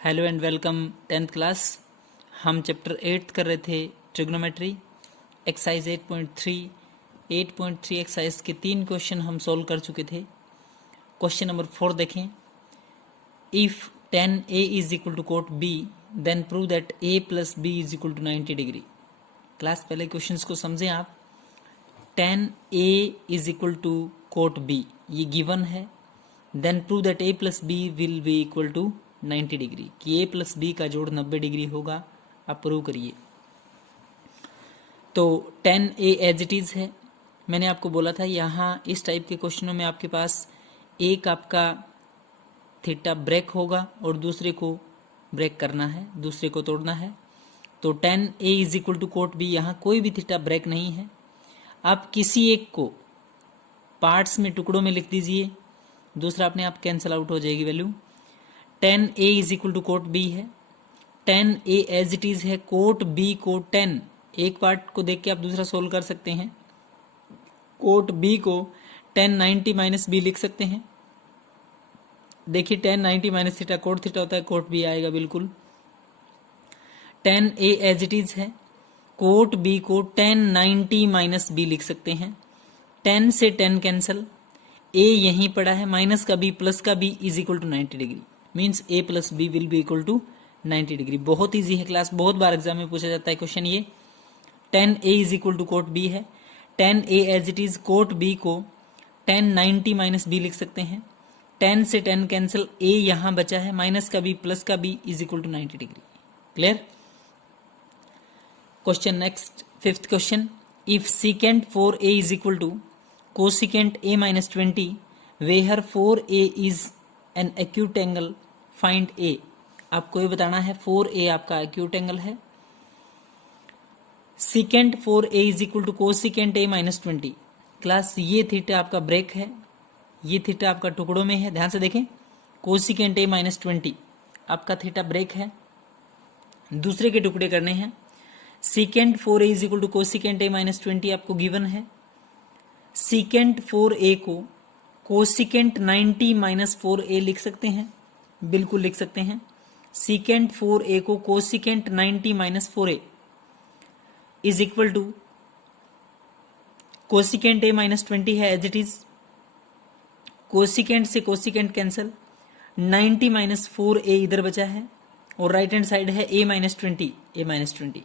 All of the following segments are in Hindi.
Hello and welcome 10th class. हम चैप्टर 8 कर रहे थे ट्रिग्नोमेट्री, एक्सरसाइज 8.3 एक्सरसाइज के 3 क्वेश्चन हम सॉल्व कर चुके थे। क्वेश्चन नंबर 4 देखें। If tan A is equal to cot B then prove that A plus B is equal to 90 degree. Class पहले क्वेश्चंस को समझें आप। tan A is equal to cot B ये गिवन है, then prove that A plus B will be equal to 90 degree कि A प्लस बी का जोड़ 90 डिग्री होगा। आप प्रूव करिए। तो tan A as it is है। मैंने आपको बोला था यहाँ इस टाइप के क्वेश्चनों में आपके पास एक आपका थीटा ब्रेक होगा और दूसरे को ब्रेक करना है, दूसरे को तोड़ना है। तो tan A is equal to cot B, यहाँ कोई भी थीटा ब्रेक नहीं है। आप किसी एक को पार्ट्स में टुकड़ों में लिख दीजिए, दूसरा अपने आप कैंसिल आउट हो जाएगी value. tan A is equal to cot B है, tan A as it is है, कोट B को tan, एक पार्ट को देख के आप दूसरा सोल्व कर सकते हैं। कोट B को tan 90 माइनस B लिख सकते हैं। देखिए tan 90 minus theta cot theta होता है, कोट B आएगा बिल्कुल। tan A as it is है, कोट B को tan 90 माइनस B लिख सकते हैं। tan से tan कैंसल, A यहीं पड़ा है, माइनस का B प्लस का B is equal to 90 degree, means A plus B will be equal to 90 degree. बहुत इजी है क्लास, बहुत बार एग्जाम में पूछा जाता है क्वेश्चन ये। tan A is equal to cot B है, tan A as it is, cot B को tan 90 माइनस B लिख सकते हैं। tan से tan कैंसिल, A यहां बचा है, माइनस का B प्लस का B is equal to 90 degree. Clear. Question next, 5th question. If secant 4A is equal to cosecant A minus 20 where 4A is an acute angle, find A। आपको ये बताना है 4A आपका acute angle है। secant 4A is equal to cosecant A minus 20। Class ये थीटा आपका ब्रेक है, ये थीटा आपका टुकड़ों में है, ध्यान से देखें। cosecant A minus 20 आपका थीटा ब्रेक है, दूसरे के टुकड़े करने हैं। secant 4A is equal to cosecant A minus 20 आपको गिवन है। secant 4A को cosecant 90 माइनस 4A लिख सकते हैं, बिल्कुल लिख सकते हैं। secant 4A को cosecant 90 minus 4A is equal to cosecant A minus 20 है एज इट इज, cosecant से cosecant कैंसल, 90 माइनस 4A इधर बचा है और राइट हैंड साइड है A minus 20, A minus 20,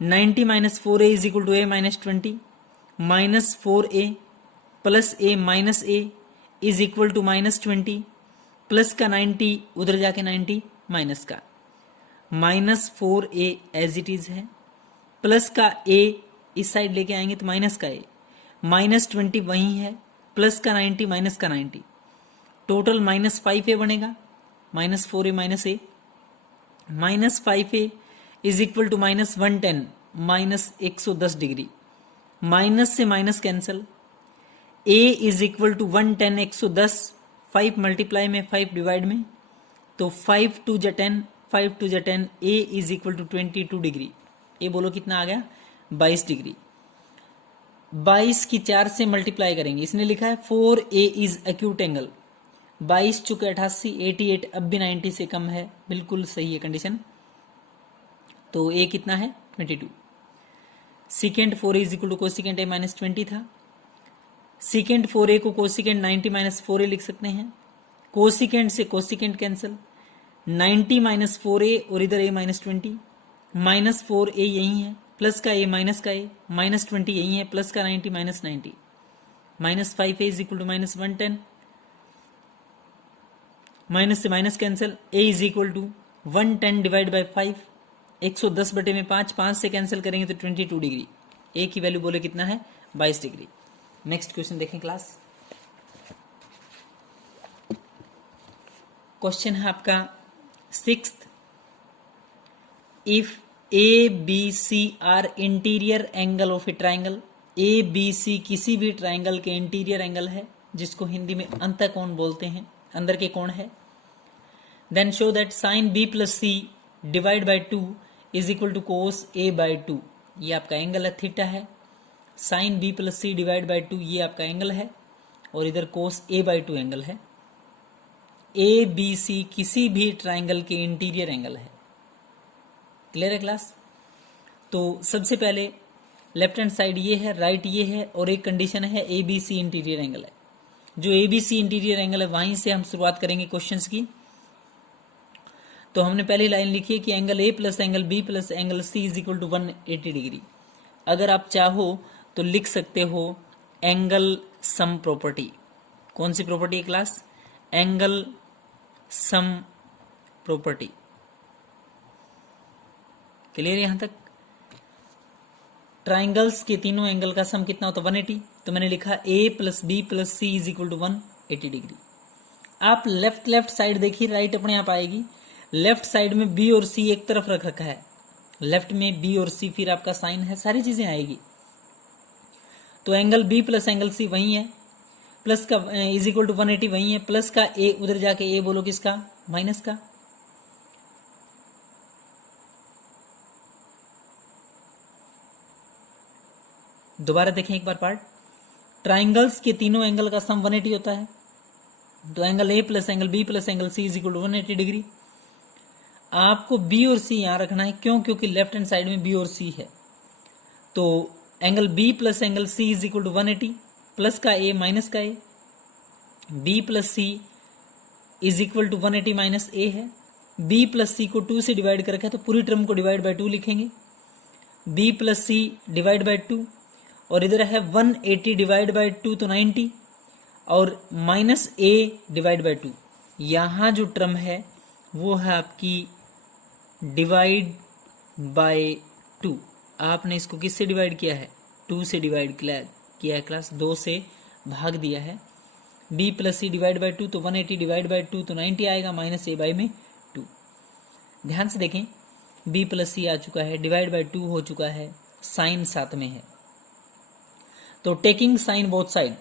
90 minus 4A is equal to A minus 20, minus 4A plus A minus A is equal to minus 20, plus का 90 उधर जाके 90 माइनस का, minus 4A as it is है, प्लस का A इस साइड लेके आएंगे तो माइनस का A, माइनस 20 वही है, प्लस का 90 माइनस का 90, टोटल माइनस 5A बनेगा, minus 4A minus A, minus 5A is equal to minus 110, minus 110 degree, minus से minus cancel, A is equal to 110 110, 5 multiply में 5 डिवाइड में, तो 5 टू जा 10, 5 टू जा 10, A is equal to 22 degree. ए बोलो कितना आ गया, 22 डिग्री। 22 की 4 से मल्टीप्लाई करेंगे, इसने लिखा है 4A इज एक्यूट एंगल, 22 चुके 88, 88 अब भी 90 से कम है, बिल्कुल सही है कंडीशन। तो A कितना है 22। secant 4A is equal to cosecant A minus 20 था, secant 4A को cosecant 90 माइनस 4A लिख सकते हैं, cosecant से cosecant कैंसिल, 90 माइनस 4A और इधर A माइनस 20, माइनस 4A यही है, प्लस का A माइनस का A, माइनस 20 यही है, प्लस का 90 minus 90, minus 5A is equal to minus 110, minus से minus cancel, A is equal to 110 divide by 5, 110 बटे में 5, 5 से कैंसिल करेंगे तो 22 डिग्री। A की वैल्यू बोले कितना है 22 डिग्री। नेक्स्ट क्वेश्चन देखें क्लास। क्वेश्चन है आपका 6th। If ABC are interior angle of a triangle, ABC किसी भी ट्राइंगल के इंटीरियर एंगल है, जिसको हिंदी में अंतःकोण बोलते हैं, अंदर के कोण है। Then show that sine B plus C divide by 2 is equal to cos A by 2। ये आपका एंगल है, थीटा है। Sine B plus C divide by 2 ये आपका एंगल है, और इधर कोस A बाई 2 एंगल है। ए बी सी किसी भी ट्राइंगल के इंटीरियर एंगल है। क्लियर है क्लास? तो सबसे पहले लेफ्ट हैंड साइड ये है, राइट ये है, और एक कंडीशन है A B C interior angle है। जो A B C interior angle है वहीं से हम शुरुआत करेंगे क्वेश्चंस की। तो हमने पहली लाइन लिखी है कि angle A plus angle B plus angle C is equal to 180 degree. अगर आप चाहो तो लिख सकते हो एंगल सम प्रॉपर्टी। कौन सी प्रॉपर्टी है class? Angle sum property. Clear यहां तक? ट्राइंगल्स के तीनों एंगल का सम कितना होता है? 180। तो मैंने लिखा A plus B plus C is equal to 180 degree. आप लेफ्ट साइड देखिए, राइट अपने आप आएगी। लेफ्ट साइड में बी और सी एक तरफ रख रखा है, लेफ्ट में बी और सी, फिर आपका साइन है, सारी चीजें आएगी। तो angle B plus angle C वही है, प्लस का इज इक्वल टू 180 वही है, प्लस का ए उधर जाके ए बोलो किसका? माइनस का। दोबारा देखें एक बार पार्ट। ट्राइंगल्स के तीनों एंगल का सम 180 होता है। तो angle A plus angle B plus angle C is equal to 180 degree. आपको बी और सी यहां रखना है, क्यों? क्योंकि लेफ्ट हैंड साइड में बी और सी है। तो angle B plus angle C is equal to 180, plus का ए माइनस का A, B plus C is equal to 180 minus A है। बी प्लस सी को 2 से डिवाइड कर रखा है, तो पूरी टर्म को डिवाइड बाय 2 लिखेंगे। B plus C divide by 2, और इधर है 180 डिवाइड बाय 2 तो 90, और माइनस ए डिवाइड बाय 2। यहां जो टर्म है वो है आपकी डिवाइड बाय 2। आपने इसको किससे डिवाइड किया है? 2 से डिवाइड किया है क्लास, 2 से भाग दिया है। b plus C divide by 2 तो 180 डिवाइड बाय 2 तो 90 आएगा, माइनस ए बाय में 2। ध्यान से देखें, b प्लस सी आ चुका है, डिवाइड बाय 2 हो चुका है, साइन साथ में है। तो टेकिंग साइन बोथ साइड,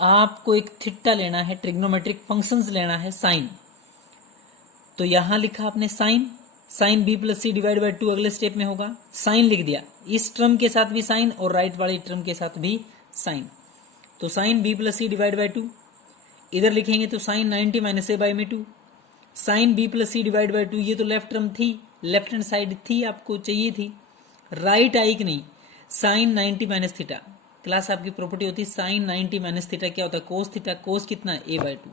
आपको एक थीटा लेना है, ट्रिग्नोमेट्रिक फंक्शंस लेना है साइन। तो यहां लिखा आपने sine, sine B plus C divide by 2 अगले स्टेप में होगा, साइन लिख दिया, इस टर्म के साथ भी साइन और राइट वाली टर्म के साथ भी साइन। तो sine B plus C divide by 2, इधर लिखेंगे तो साइन 90 माइनस ए बाय में 2। Sine B plus C divide by 2, ये तो लेफ्ट टर्म थी, लेफ्ट हैंड साइड थी, आपको चाहिए थी, राइट आई कि नहीं? Sine 90 minus theta. क्लास आपकी प्रॉपर्टी होती है साइन 90 माइनस थीटा क्या होता है? कोस थीटा। कोस कितना? A by 2।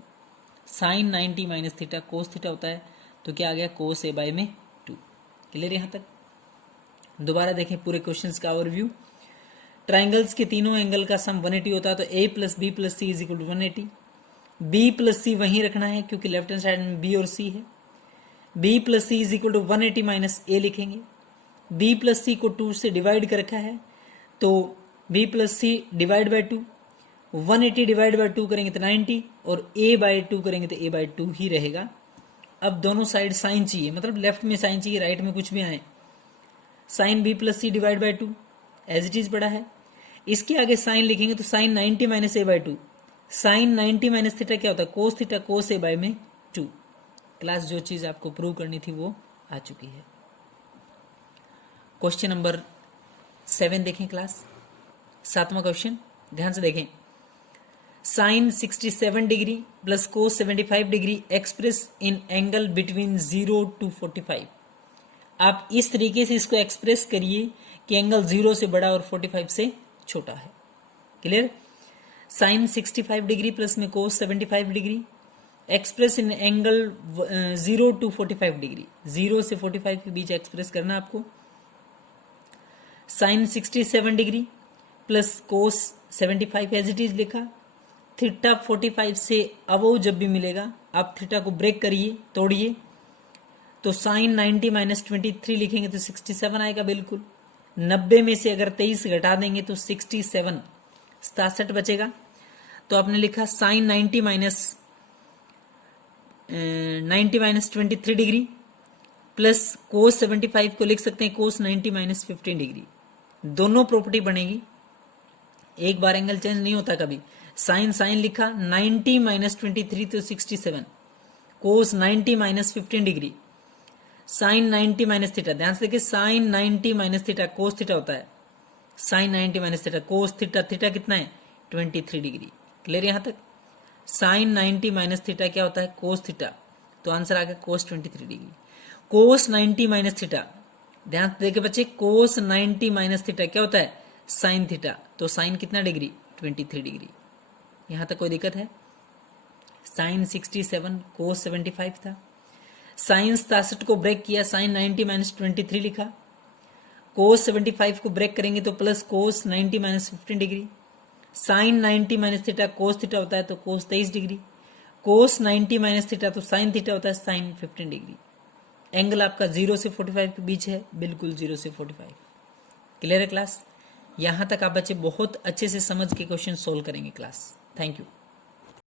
Sine 90 minus theta cos theta होता है, तो क्या आ गया? कोस ए बाय में 2। क्लियर यहां तक? दोबारा देखें पूरे क्वेश्चंस का ओवरव्यू। ट्राइंगल्स के तीनों एंगल का सम 180 होता है, तो A plus B plus C is equal to 180। B plus C वहीं रखना है क्योंकि लेफ्ट हैंड साइड में बी और सी है। B plus C is equal to 180 minus A लिखेंगे। बी प्लस सी को 2 से डिवाइड कर रखा है, तो B plus C divide by 2, 180 divide by 2 करेंगे तो 90, और ए बाय 2 करेंगे तो ए बाय 2 ही रहेगा। अब दोनों साइड साइन चाहिए, मतलब लेफ्ट में साइन चाहिए, राइट में कुछ भी आए। Sine B plus C divide by 2 as it is पड़ा है। इसके आगे साइन लिखेंगे तो sine 90 minus A by 2। Sine 90 minus theta क्या होता है? कोस थीटा, कोस ए बाय में 2। क्लास जो चीज आपको प्रूव करनी थी वो आ चुकी है। क्वेश्चन नंबर 7 देखें क्लास, 7वां क्वेश्चन, ध्यान से देखें। Sine 67 degree plus cos 75 degree express in angle between 0 to 45। आप इस तरीके से इसको एक्सप्रेस करिए कि एंगल 0 से बड़ा और 45 से छोटा है। क्लियर? साइन 65 डिग्री प्लस में cos 75 degree express in angle 0 to 45 degree, 0 से 45 के बीच एक्सप्रेस करना आपको। Sine 67 degree plus cos 75 as it is लिखा। थीटा 45 से अबव जब भी मिलेगा आप थीटा को ब्रेक करिए, तोड़िए, तो साइन 90 माइनस 23 लिखेंगे तो 67 आएगा बिल्कुल। 90 में से अगर 23 घटा देंगे तो 67 बचेगा। तो आपने लिखा sine 90 minus 23 degree plus cos 75 को लिख सकते हैं कोस 90 माइनस 15 डिग्री। दोनों प्रॉपर्टी बनेगी, एक बार एंगल चेंज नहीं होता कभी। साइन साइन लिखा, 90 माइनस 23 तो 67, cos 90 minus 15 degree, sine 90 minus theta. ध्यान से देखिए, sine 90 minus theta cos theta होता है, sine 90 minus theta cos theta, theta कितना है? 23 डिग्री। क्लियर यहां तक? साइन 90 माइनस थीटा क्या होता है? Cos theta. तो आंसर आ गया कोस 23 डिग्री। कोस 90 माइनस थीटा, ध्यान से देखिए बच्चे, कोस 90 माइनस थीटा क्या होता है? Sine theta. तो साइन कितना डिग्री? 23 डिग्री। यहां तक कोई दिक्कत है? साइन 67 कोस 75 था। साइन 67 को ब्रेक किया, साइन 90 माइनस 23 लिखा। कोस 75 को ब्रेक करेंगे तो plus cos 90 minus 15 degree. Sine 90 minus theta cos theta होता है तो cos 23 degree. Cos 90 minus theta तो साइन थीटा होता है साइन 15 डिग्री। एंगल आपका 0 से 45 के बीच है, बिल्कुल 0 से 45। क्लियर है क्लास? यहां तक आप बच्चे बहुत अच्छे से समझ के क्वेश्चन सोल्व करेंगे क्लास। Thank you.